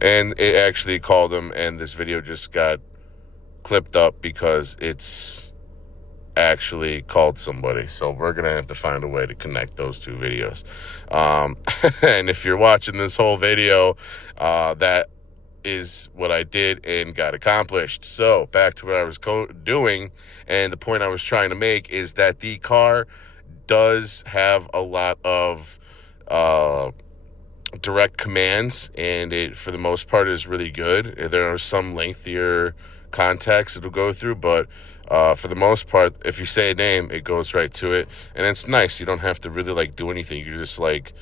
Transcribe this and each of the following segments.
And it actually called him, and this video just got clipped up because it's actually called somebody. So we're gonna have to find a way to connect those two videos. And if you're watching this whole video, that is what I did and got accomplished. So back to what I was doing, and the point I was trying to make is that the car does have a lot of direct commands, and it for the most part is really good. There are some lengthier contacts it'll go through, but for the most part, if you say a name, it goes right to it, and it's nice. You don't have to really like do anything. You just like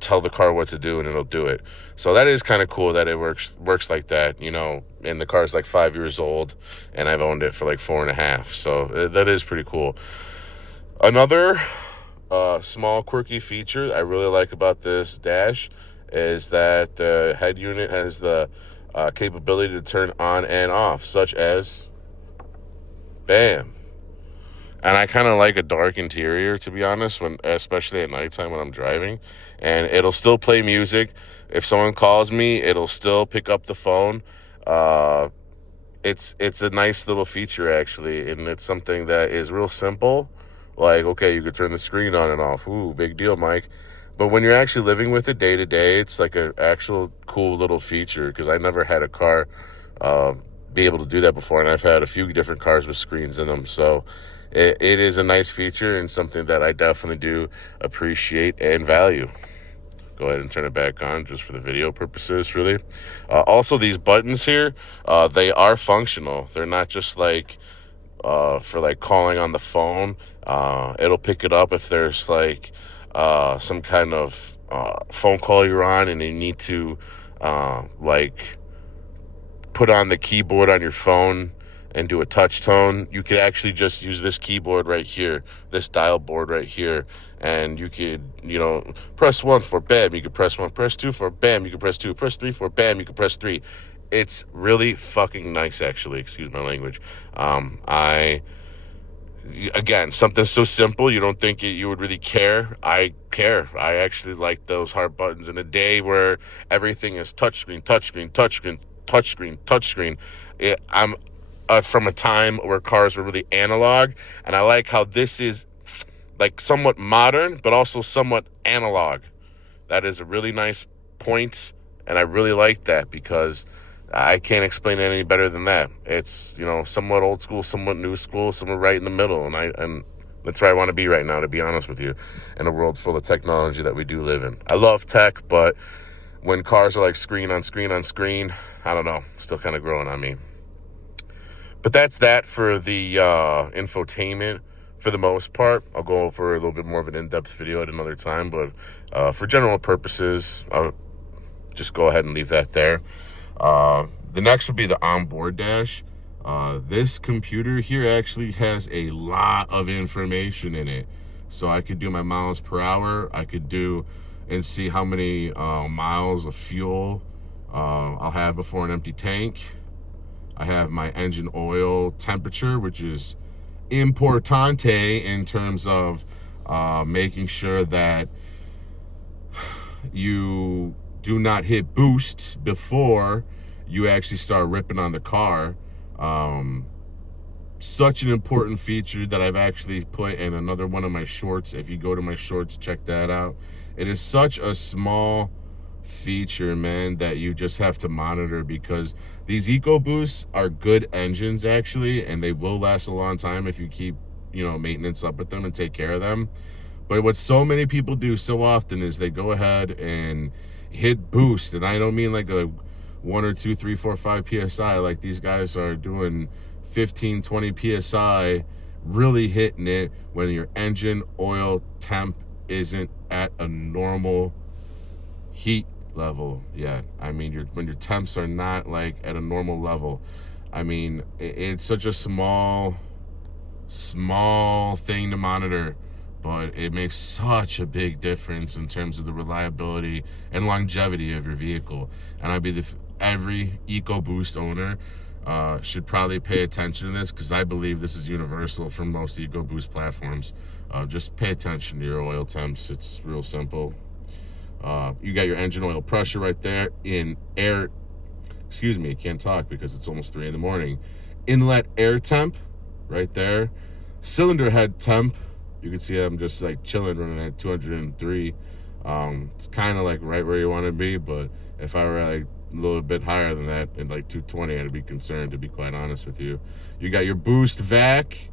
tell the car what to do and it'll do it. So that is kind of cool that it works like that, you know. And the car's like 5 years old, and I've owned it for like 4.5, so that is pretty cool. Another small quirky feature I really like about this dash is that the head unit has the capability to turn on and off, such as bam. And I kind of like a dark interior, to be honest, when especially at nighttime when I'm driving. And it'll still play music. If someone calls me, it'll still pick up the phone. It's a nice little feature, actually, and it's something that is real simple. Like, okay, you could turn the screen on and off. Ooh, big deal, Mike. But when you're actually living with it day to day, it's like an actual cool little feature, because I never had a car be able to do that before, and I've had a few different cars with screens in them. So it is a nice feature and something that I definitely do appreciate and value. Go ahead and turn it back on just for the video purposes, really. Also, these buttons here, they are functional. They're not just like for like calling on the phone. It'll pick it up if there's like some kind of phone call you're on and you need to like put on the keyboard on your phone and do a touch tone. You could actually just use this keyboard right here, this dial board right here, and you could, you know, press 1 for bam, you could press 1, press 2 for bam, you could press 2, press 3 for bam, you could press 3. It's really fucking nice, actually. Excuse my language. Again, something so simple, you don't think you would really care. I care. I actually like those hard buttons. In a day where everything is touchscreen, touchscreen, touchscreen, touchscreen, touchscreen, I'm from a time where cars were really analog, and I like how this is like somewhat modern, but also somewhat analog. That is a really nice point, and I really like that, because I can't explain it any better than that. It's, you know, somewhat old school, somewhat new school, somewhat right in the middle, and that's where I want to be right now, to be honest with you, in a world full of technology that we do live in. I love tech, but when cars are like screen on screen on screen, I don't know, still kind of growing on me. But that's that for the infotainment for the most part. I'll go over a little bit more of an in-depth video at another time, but for general purposes, I'll just go ahead and leave that there. The next would be the onboard dash. This computer here actually has a lot of information in it. So I could do my miles per hour. I could do and see how many miles of fuel I'll have before an empty tank. I have my engine oil temperature, which is importante in terms of making sure that you do not hit boost before you actually start ripping on the car. Such an important feature that I've actually put in another one of my shorts. If you go to my shorts, check that out. It is such a small feature, man, that you just have to monitor, because these EcoBoosts are good engines, actually, and they will last a long time if you keep, you know, maintenance up with them and take care of them. But what so many people do so often is they go ahead and hit boost, and I don't mean like a 1 or 2, 3, 4, 5 psi. Like, these guys are doing 15, 20 psi, really hitting it when your engine oil temp isn't at a normal heat level yet. I mean, when your temps are not like at a normal level. I mean, it's such a small thing to monitor, but it makes such a big difference in terms of the reliability and longevity of your vehicle. And every EcoBoost owner should probably pay attention to this, because I believe this is universal for most EcoBoost platforms. Just pay attention to your oil temps. It's real simple. You got your engine oil pressure right there. In air, excuse me, I can't talk because it's almost 3 in the morning. Inlet air temp right there. Cylinder head temp, you can see I'm just like chilling, running at 203. It's kind of like right where you want to be, but if I were like a little bit higher than that, at like 220, I'd be concerned, to be quite honest with you. You got your boost vac.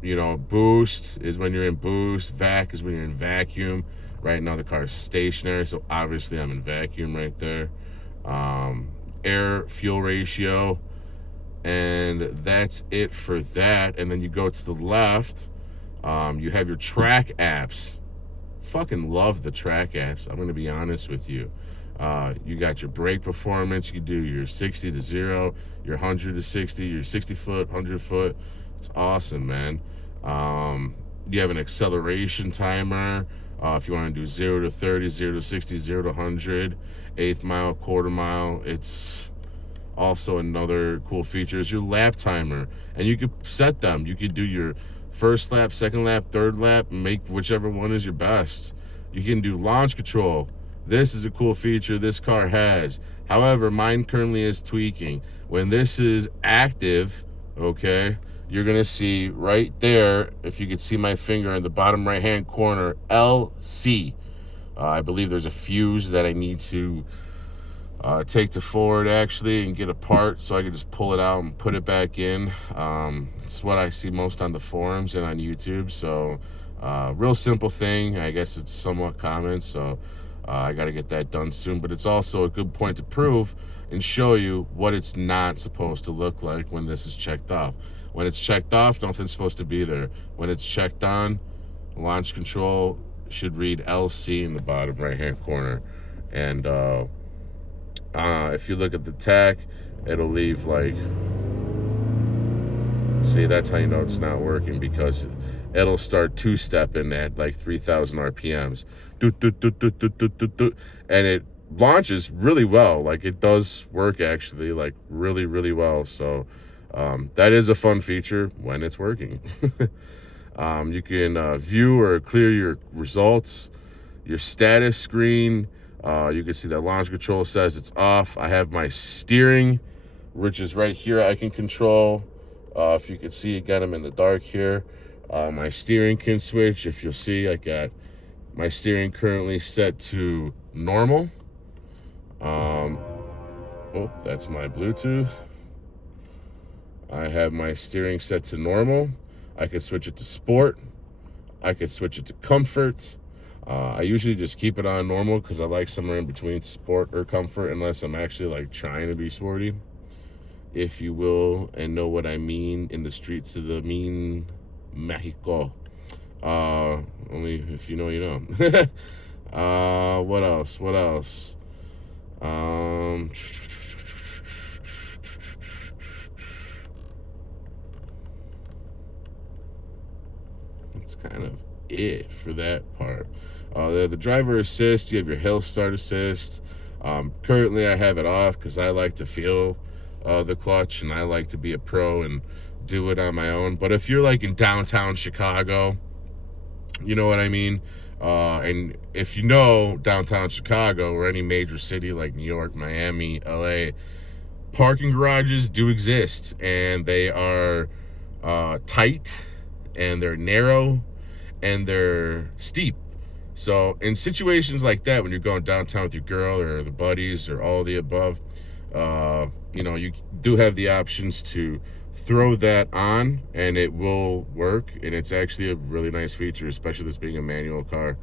You know, boost is when you're in boost, vac is when you're in vacuum. Right now the car is stationary, so obviously I'm in vacuum right there. Air fuel ratio, and that's it for that. And then you go to the left, you have your track apps. Fucking love the track apps, I'm gonna be honest with you. You got your brake performance. You can do your 60 to 0, your 100 to 60, your 60 foot, 100 foot. It's awesome, man. You have an acceleration timer. If you want to do 0 to 30, 0 to 60, 0 to 100, eighth mile, quarter mile. It's also another cool feature is your lap timer. And you could set them. You could do your first lap, second lap, third lap, and make whichever one is your best. You can do launch control. This is a cool feature this car has. However, mine currently is tweaking. When this is active, okay, you're gonna see right there, if you could see my finger in the bottom right-hand corner, LC. I believe there's a fuse that I need to take to Ford actually and get apart so I can just pull it out and put it back in. It's what I see most on the forums and on YouTube. So real simple thing. I guess it's somewhat common. So I got to get that done soon. But it's also a good point to prove and show you what it's not supposed to look like when this is checked off. When it's checked off, nothing's supposed to be there. When it's checked on, launch control should read LC in the bottom right-hand corner. And if you look at the tach, it'll leave like, see, that's how you know it's not working, because it'll start two-stepping at like 3,000 RPMs. And it launches really well. Like, it does work actually, like really, really well. So that is a fun feature when it's working. You can view or clear your results, your status screen. You can see that launch control says it's off. I have my steering, which is right here. I can control. If you can see, again, I'm in the dark here. My steering can switch. If you'll see, I got my steering currently set to normal. Oh, that's my Bluetooth. I have my steering set to normal. I could switch it to sport. I could switch it to comfort. I usually just keep it on normal because I like somewhere in between sport or comfort, unless I'm actually like trying to be sporty, if you will, and know what I mean in the streets of the mean Mexico. Only if you know, you know. What else? What else? That's kind of it for that part. The driver assist, you have your hill start assist. Currently I have it off because I like to feel the clutch, and I like to be a pro and do it on my own. But if you're like in downtown Chicago, you know what I mean? And if you know downtown Chicago or any major city like New York, Miami, LA, parking garages do exist, and they are tight, and they're narrow, and they're steep. So in situations like that, when you're going downtown with your girl or the buddies or all of the above, you know, you do have the options to throw that on, and it will work. And it's actually a really nice feature, especially this being a manual car.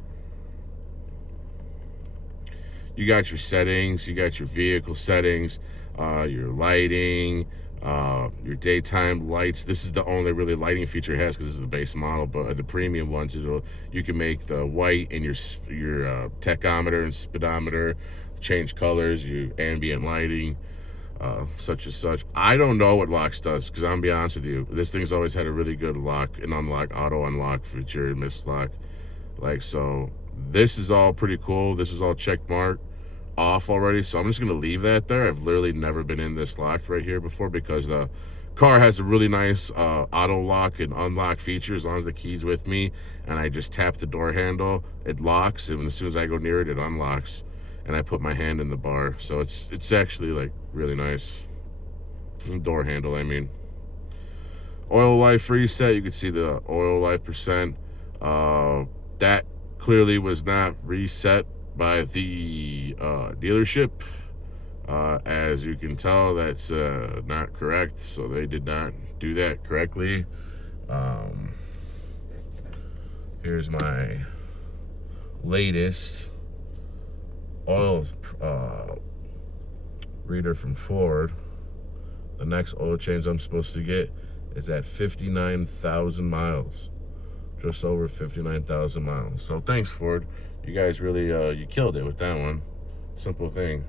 You got your settings, you got your vehicle settings, your lighting, your daytime lights. This is the only really lighting feature it has because this is the base model, but the premium ones, you can make the white and your tachometer and speedometer change colors, your ambient lighting, such and such. I don't know what locks does, because I'm gonna be honest with you, this thing's always had a really good lock and unlock, auto unlock feature, mislock. Like, so this is all pretty cool. This is all check mark off already, so I'm just gonna leave that there. I've literally never been in this locked right here before, because the car has a really nice auto lock and unlock feature. As long as the key's with me and I just tap the door handle, it locks, and as soon as I go near it, it unlocks, and I put my hand in the bar. So it's actually like really nice. Door handle, I mean. Oil life reset, you can see the oil life percent. That clearly was not reset by the dealership. As you can tell, that's not correct. So they did not do that correctly. Here's my latest oil reader from Ford. The next oil change I'm supposed to get is at 59,000 miles. Just over 59,000 miles. So thanks, Ford. You guys really, you killed it with that one. Simple thing.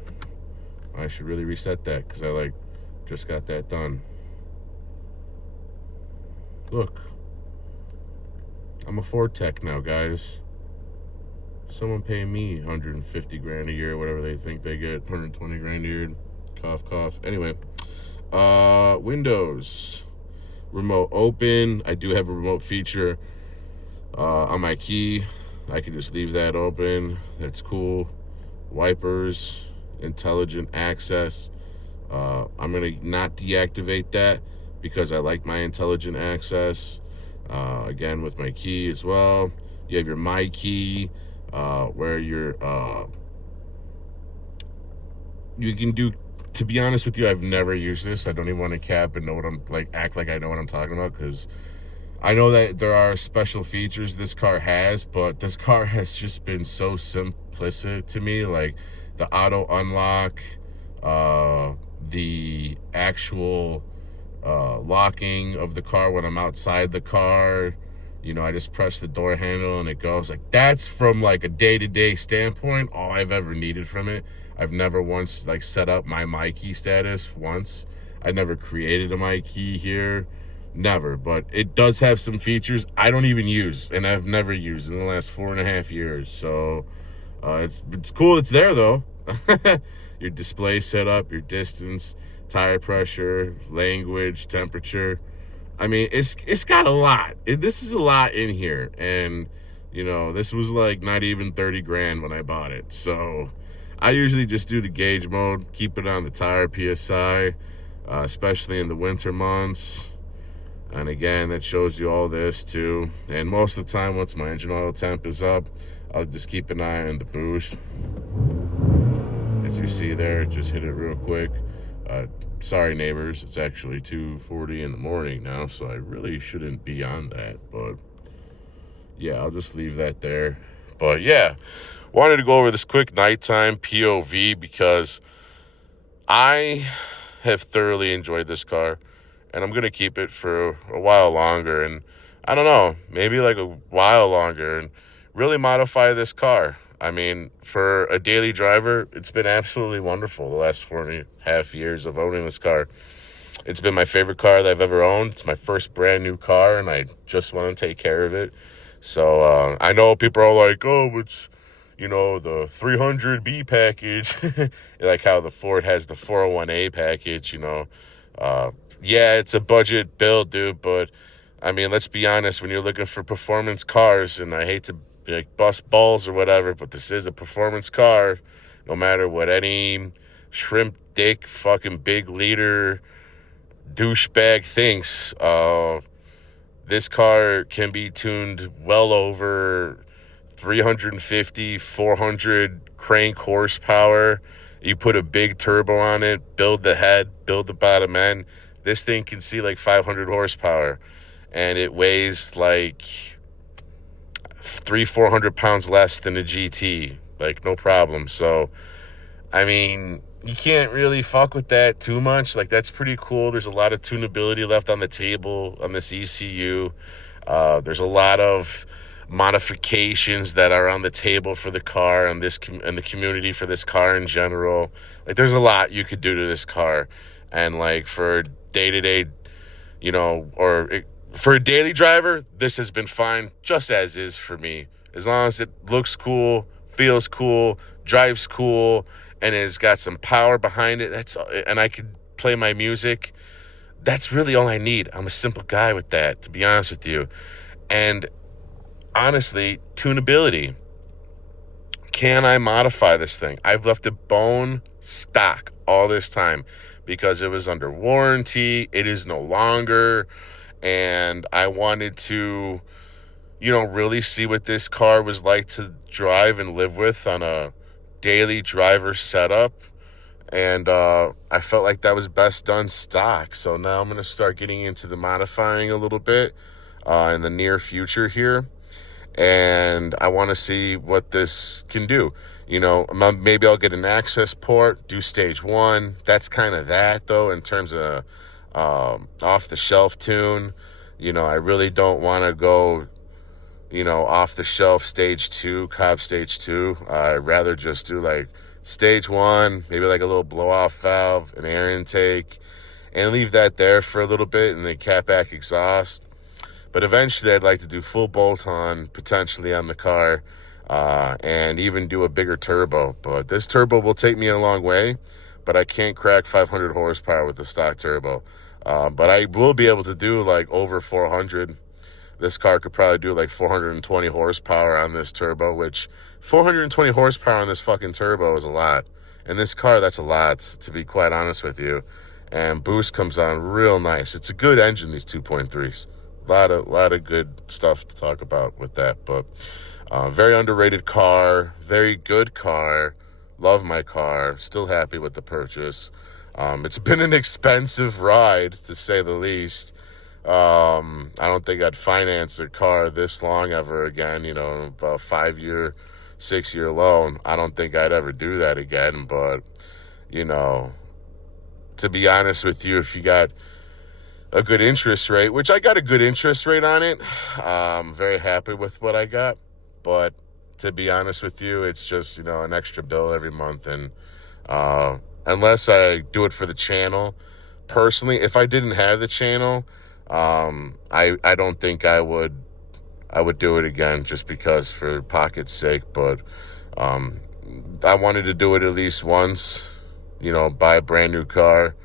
I should really reset that because I just got that done. Look. I'm a Ford tech now, guys. Someone pay me 150 grand a year, whatever they think they get. 120 grand a year. Cough, cough. Anyway. Windows. Remote open. I do have a remote feature on my key. I can just leave that open. That's cool. Wipers. Intelligent access. I'm gonna not deactivate that because I like my intelligent access. Again, with my key as well. You have your my key, where you can do. To be honest with you, I've never used this. I don't even want to cap and know what I'm act like I know what I'm talking about, because I know that there are special features this car has, but this car has just been so simplistic to me. Like the auto unlock, the actual locking of the car when I'm outside the car. You know, I just press the door handle and it goes. Like, that's from a day-to-day standpoint all I've ever needed from it. I've never once set up my key status once. I never created a my key here. Never. But it does have some features I don't even use, and I've never used in the last 4.5 years. So it's cool it's there though. Your display setup, your distance, tire pressure, language, temperature. I mean, it's got a lot. This is a lot in here. And, you know, this was not even 30 grand when I bought it. So I usually just do the gauge mode, keep it on the tire PSI, especially in the winter months. And again, that shows you all this too. And most of the time, once my engine oil temp is up, I'll just keep an eye on the boost. As you see there, just hit it real quick. Sorry, neighbors, it's actually 2:40 in the morning now, so I really shouldn't be on that. But yeah, I'll just leave that there. But yeah, wanted to go over this quick nighttime POV because I have thoroughly enjoyed this car, and I'm going to keep it for a while longer. And I don't know, maybe a while longer, and really modify this car. I mean, for a daily driver, it's been absolutely wonderful the last 4.5 years of owning this car. It's been my favorite car that I've ever owned. It's my first brand new car, and I just want to take care of it. So I know people are like, oh, it's, you know, the 300B package. Like how the Ford has the 401A package, you know. Yeah, it's a budget build, dude, but I mean, let's be honest, when you're looking for performance cars, and I hate to bust balls or whatever, but this is a performance car. No matter what any shrimp dick fucking big leader douchebag thinks, this car can be tuned well over 350, 400 crank horsepower. You put a big turbo on it, build the head, build the bottom end. This thing can see 500 horsepower, and it weighs 300-400 pounds less than a GT, no problem. So I mean, you can't really fuck with that too much. That's pretty cool. There's a lot of tunability left on the table on this ECU. There's a lot of modifications that are on the table for the car and and the community for this car in general. There's a lot you could do to this car, and for day-to-day, you know, for a daily driver, this has been fine, just as is for me. As long as it looks cool, feels cool, drives cool, and has got some power behind it, and I could play my music, That's really all I need. I'm a simple guy with that, to be honest with you. And honestly, tunability. Can I modify this thing? I've left it bone stock all this time because it was under warranty. It is no longer. And I wanted to, really see what this car was like to drive and live with on a daily driver setup. And I felt like that was best done stock. So now I'm going to start getting into the modifying a little bit in the near future here. And I want to see what this can do. Maybe I'll get an access port, do stage 1. That's kind of that, though, in terms of off-the-shelf tune. I really don't want to go, off-the-shelf stage 2, Cobb stage 2. I'd rather just do, like, stage 1, maybe like a little blow-off valve, an air intake, and leave that there for a little bit, and then cat back exhaust. But eventually I'd like to do full bolt-on, potentially on the car, and even do a bigger turbo. But this turbo will take me a long way, but I can't crack 500 horsepower with the stock turbo. But I will be able to do like over 400. This car could probably do like 420 horsepower on this turbo, which 420 horsepower on this fucking turbo is a lot. In this car, that's a lot, to be quite honest with you. And boost comes on real nice. It's a good engine, these 2.3s. Lot of good stuff to talk about with that, but very underrated car, very good car. Love my car. Still happy with the purchase. It's been an expensive ride, to say the least. I don't think I'd finance a car this long ever again. About 5-year, 6-year loan. I don't think I'd ever do that again. But to be honest with you, if you got a good interest rate, which I got a good interest rate on it. I'm very happy with what I got. But to be honest with you, it's just, an extra bill every month. And unless I do it for the channel, personally, if I didn't have the channel, I don't think I would do it again just because for pocket's sake. But I wanted to do it at least once, buy a brand new car.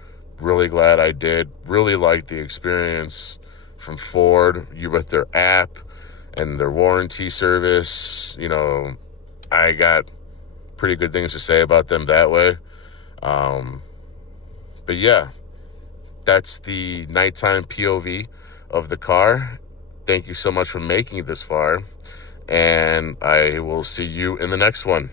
Really glad I did. Really liked the experience from Ford with their app and their warranty service. I got pretty good things to say about them that way. But yeah, that's the nighttime POV of the car. Thank you so much for making it this far. And I will see you in the next one.